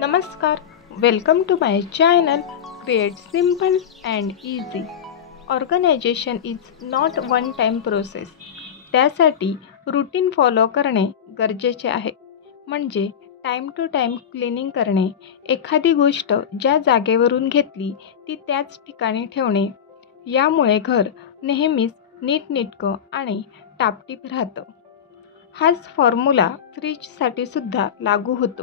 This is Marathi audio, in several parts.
नमस्कार, welcome to my channel. Create simple and easy. Organisation is not one time process. त्यासाठी रूटीन फॉलो करणे गरजेचे आहे. म्हणजे टाईम टू टाईम क्लिनिंग करणे, एखादी गोष्ट ज्या जागेवरून घेतली ती त्याच ठिकाणी ठेवणे. यामुळे घर नेहमीच नीटनेटकं आणि टापटीप राहतं. हाच फॉर्म्युला फ्रीजसाठी सुद्धा लागू होतो.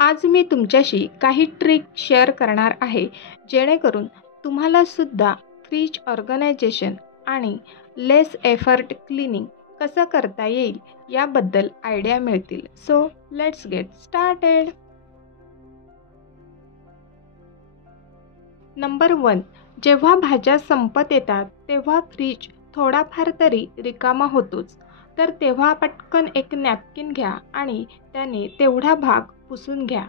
आज मी तुमच्याशी काही ट्रिक शेअर करणार आहे, जेणेकरून तुम्हाला सुद्धा फ्रीज ऑर्गनायझेशन आणि लेस एफर्ट क्लिनिंग कसं करता येईल याबद्दल आयडिया मिळतील. So let's get started. Number 1. जेव्हा भाज्या संपत येतात तेव्हा फ्रीज थोडाफार तरी रिकामा होतोच. तर तेव्हा पटकन एक नॅपकिन घ्या आणि त्याने तेवढा भाग पुसून घ्या.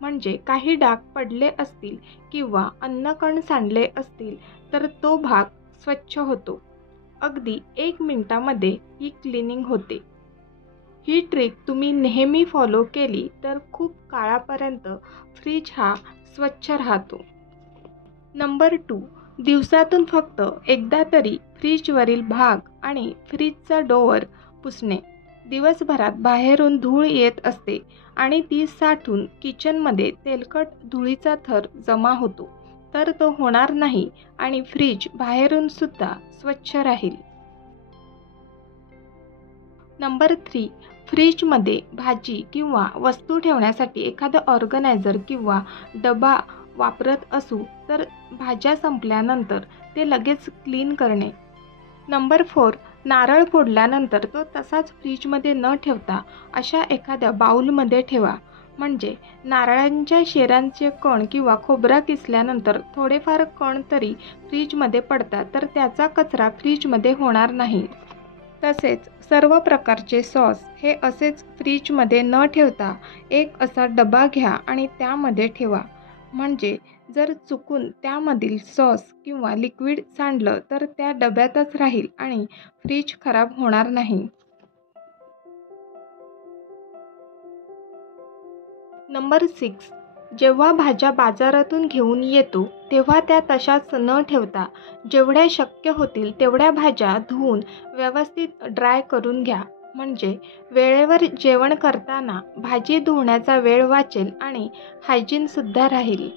म्हणजे काही डाग पडले असतील किंवा अन्नकण सांडले असतील तर तो भाग स्वच्छ होतो. अगदी 1 मिनिटामध्ये ही क्लिनिंग होते. ही ट्रिक तुम्ही नेहमी फॉलो केली तर खूप काळापर्यंत फ्रीज हा स्वच्छ राहतो. नंबर 2. दिवसातून फक्त एकदा तरी फ्रीजवरील भाग आणि फ्रीजचा डोअर पुसणे. दिवसभरात बाहेरून धूळ येत असते आणि ती साठून किचनमध्ये तेलकट धुळीचा थर जमा होतो. तर तो होणार नाही आणि फ्रीज बाहेरून सुद्धा स्वच्छ राहील. नंबर 3. फ्रीजमध्ये भाजी किंवा वस्तू ठेवण्यासाठी एखादं ऑर्गनायझर किंवा डबा वापरत असू तर भाज्या संपल्यानंतर ते लगेच क्लीन करणे. नंबर 4. नारळ फोडल्यानंतर तो तसाच फ्रीजमध्ये न ठेवता अशा एखाद्या बाउलमध्ये ठेवा. म्हणजे नारळांच्या शेरांचे कण किंवा खोबरा किसल्यानंतर थोडेफार कण तरी फ्रीजमध्ये पडतात, तर त्याचा कचरा फ्रीजमध्ये होणार नाही. तसेच सर्व प्रकारचे सॉस हे असेच फ्रीजमध्ये न ठेवता एक असा डबा घ्या आणि त्यामध्ये ठेवा. म्हणजे जर चुकून त्यामधील सॉस किंवा लिक्विड सांडलं तर त्या डब्यातच राहील आणि फ्रीज खराब होणार नाही. नंबर 6. जेव्हा भाज्या बाजारातून घेऊन येतो तेव्हा त्या तशाच न ठेवता जेवढ्या शक्य होतील तेवढ्या भाज्या धुवून व्यवस्थित ड्राय करून घ्या. म्हणजे वेळेवर जेवण करताना भाजी धुण्याचा वेळ वाचेल आणि हायजीनसुद्धा राहील.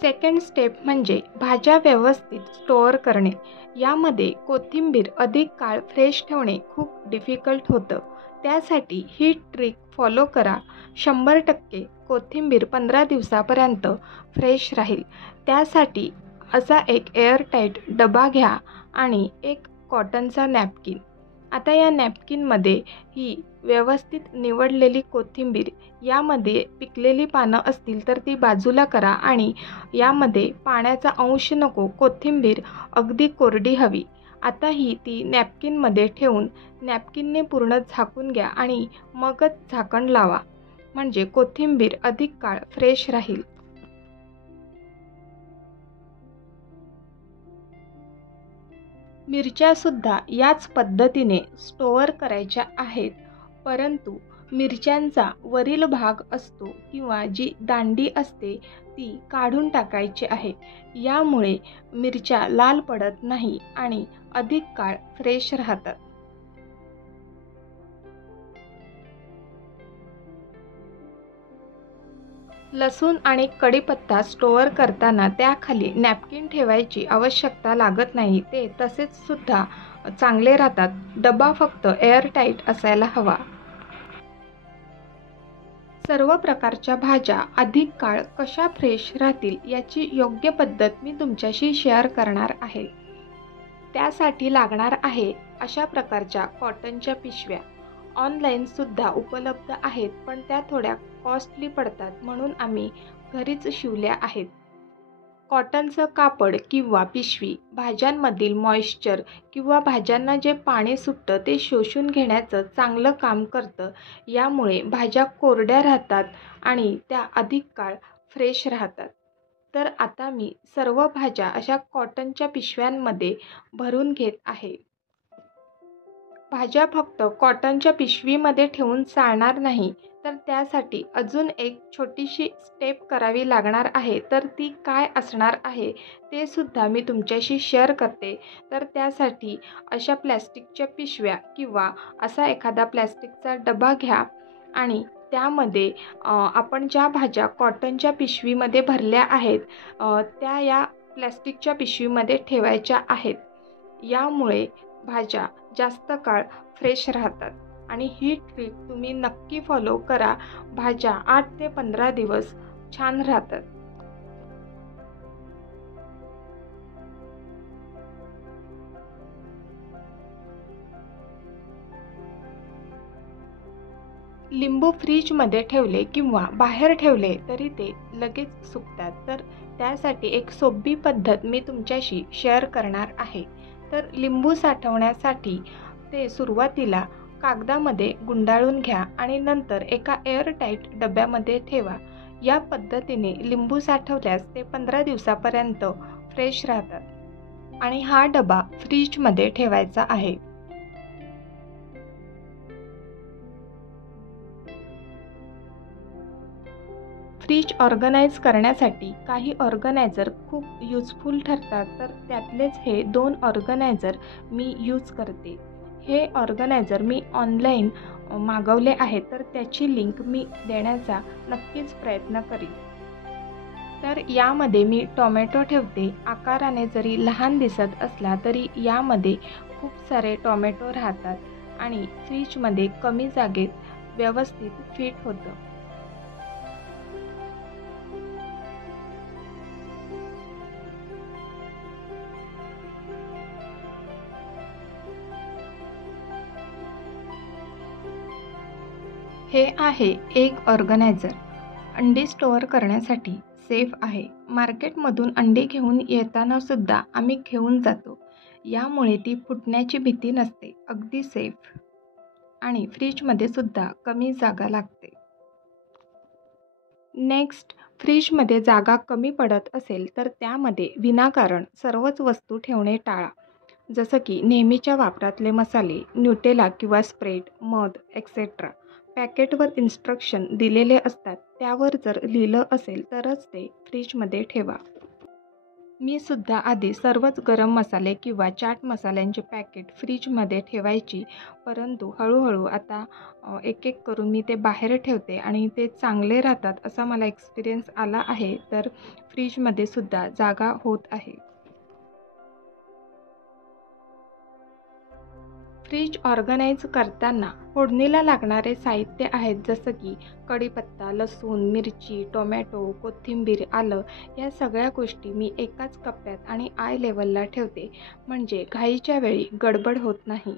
सेकंड स्टेप म्हणजे भाज्या व्यवस्थित स्टोअर करणे. यामध्ये कोथिंबीर अधिक काळ फ्रेश ठेवणे खूप डिफिकल्ट होतं. त्यासाठी ही ट्रिक फॉलो करा. 100% कोथिंबीर 15 दिवसापर्यंत फ्रेश राहील. त्यासाठी असा एक एअरटाईट डबा घ्या आणि एक कॉटनचा नॅपकिन. आता या नॅपकिनमध्ये ही व्यवस्थित निवडलेली कोथिंबीर, यामध्ये पिकलेली पानं असतील तर ती बाजूला करा आणि यामध्ये पाण्याचा अंश नको, कोथिंबीर अगदी कोरडी हवी. आता ही ती नॅपकिनमध्ये ठेवून नॅपकिनने पूर्ण झाकून घ्या आणि मगच झाकण लावा. म्हणजे कोथिंबीर अधिक काळ फ्रेश राहील. मिरच्यासुद्धा याच पद्धतीने स्टोअर करायच्या आहेत. परंतु मिरच्यांचा वरील भाग असतो किंवा जी दांडी असते ती काढून टाकायची आहे. यामुळे मिरच्या लाल पडत नाही आणि अधिक काळ फ्रेश राहतात. लसूण आणि कढीपत्ता स्टोअर करताना त्याखाली नॅपकिन ठेवायची आवश्यकता लागत नाही. ते तसेच सुद्धा चांगले राहतात. डबा फक्त एअरटाईट असायला हवा. सर्व प्रकारच्या भाज्या अधिक काळ कशा फ्रेश राहतील याची योग्य पद्धत मी तुमच्याशी शेअर करणार आहे. त्यासाठी लागणार आहे अशा प्रकारच्या कॉटनच्या पिशव्या. ऑनलाईनसुद्धा उपलब्ध आहेत, पण त्या थोड्या कॉस्टली पडतात, म्हणून आम्ही घरीच शिवल्या आहेत. कॉटनचं कापड किंवा पिशवी भाज्यांमधील मॉइश्चर किंवा भाज्यांना जे पाणी सुटतं ते शोषून घेण्याचं चांगलं काम करतं. यामुळे भाज्या कोरड्या राहतात आणि त्या अधिक काळ फ्रेश राहतात. तर आता मी सर्व भाज्या अशा कॉटनच्या पिशव्यांमध्ये भरून घेत आहे. भाज्या फक्त कॉटनच्या पिशवीमध्ये ठेवून चालणार नाही, तर त्यासाठी अजून एक छोटीशी स्टेप करावी लागणार आहे, तर ती काय असणार आहे ते सुद्धा मी तुमच्याशी शेअर करते. तर त्यासाठी अशा प्लॅस्टिकच्या पिशव्या किंवा असा एखादा प्लॅस्टिकचा डबा घ्या आणि त्यामध्ये आपण ज्या भाज्या कॉटनच्या पिशवीमध्ये भरल्या आहेत त्या या प्लॅस्टिकच्या पिशवीमध्ये ठेवायच्या आहेत. यामुळे भाज्या जास्त काळ फ्रेश राहतात आणि ही ट्रिक तुम्ही नक्की फॉलो करा. भाज्या 8 ते 15 दिवस छान राहतात. लिंबू फ्रीजमध्ये ठेवले किंवा बाहेर ठेवले तरी ते लगेच सुकतात. तर त्यासाठी एक सोपी पद्धत मी तुमच्याशी शेअर करणार आहे. तर लिंबू साठवण्यासाठी ते सुरुवातीला कागदामध्ये गुंडाळून घ्या आणि नंतर एका एअरटाईट डब्यामध्ये ठेवा. या पद्धतीने लिंबू साठवल्यास ते 15 दिवसापर्यंत फ्रेश राहतात आणि हा डबा फ्रीजमध्ये ठेवायचा आहे. फ्रीज ऑर्गनाईज करण्यासाठी काही ऑर्गनायझर खूप यूजफुल ठरतात. तर त्यातलेच हे 2 ऑर्गनायझर मी यूज करते. हे ऑर्गनायझर मी ऑनलाईन मागवले आहेत, तर त्याची लिंक मी देण्याचा नक्कीच प्रयत्न करीन. तर यामध्ये मी टोमॅटो ठेवते. आकाराने जरी लहान दिसत असला तरी यामध्ये खूप सारे टोमॅटो राहतात आणि फ्रीजमध्ये कमी जागेत व्यवस्थित फिट होतं. हे आहे एक ऑर्गनायझर. अंडी स्टोअर करण्यासाठी सेफ आहे. मार्केटमधून अंडी घेऊन येताना सुद्धा आम्ही घेऊन जातो. यामुळे ती फुटण्याची भीती नसते. अगदी सेफ आणि फ्रीजमध्ये सुद्धा कमी जागा लागते. नेक्स्ट, फ्रीजमध्ये जागा कमी पडत असेल तर त्यामध्ये विनाकारण सर्वच वस्तू ठेवणे टाळा. जसं की नेहमीच्या वापरातले मसाले, न्यूटेला किंवा स्प्रेड, मध एक्सेट्रा. पॅकेटवर इन्स्ट्रक्शन दिलेले असतात. त्यावर जर लिहिलं असेल तरच ते फ्रीजमध्ये ठेवा. मी सुद्धा आधी सर्वच गरम मसाले किंवा चाट मसाल्यांचे पॅकेट फ्रीजमध्ये ठेवायची, परंतु हळूहळू आता एक एक करून मी ते बाहेर ठेवते आणि ते चांगले राहतात असा मला एक्सपिरियन्स आला आहे. तर फ्रीजमध्ये सुद्धा जागा होत आहे. फ्रीज ऑर्गनाईज करताना फोडणीला लागणारे साहित्य आहेत, जसं की कढीपत्ता, लसूण, मिरची, टोमॅटो, कोथिंबीर, आलं या सगळ्या गोष्टी मी एकाच कप्प्यात आणि आय लेवलला ठेवते, म्हणजे घाईच्या वेळी गडबड होत नाही.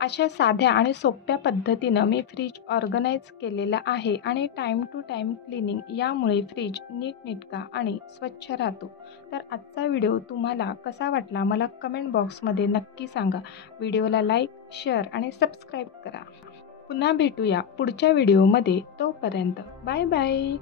अशा साध्या आणि सोप्या पद्धतीनं मी फ्रीज ऑर्गनाईज केलेला आहे आणि टाईम टू टाईम क्लिनिंग यामुळे फ्रीज नीटनेटका आणि स्वच्छ राहतो. तर आजचा व्हिडिओ तुम्हाला कसा वाटला मला कमेंट बॉक्समध्ये नक्की सांगा. व्हिडिओला लाईक, शेअर आणि सबस्क्राईब करा. पुन्हा भेटूया पुढच्या व्हिडिओमध्ये. तोपर्यंत बाय बाय.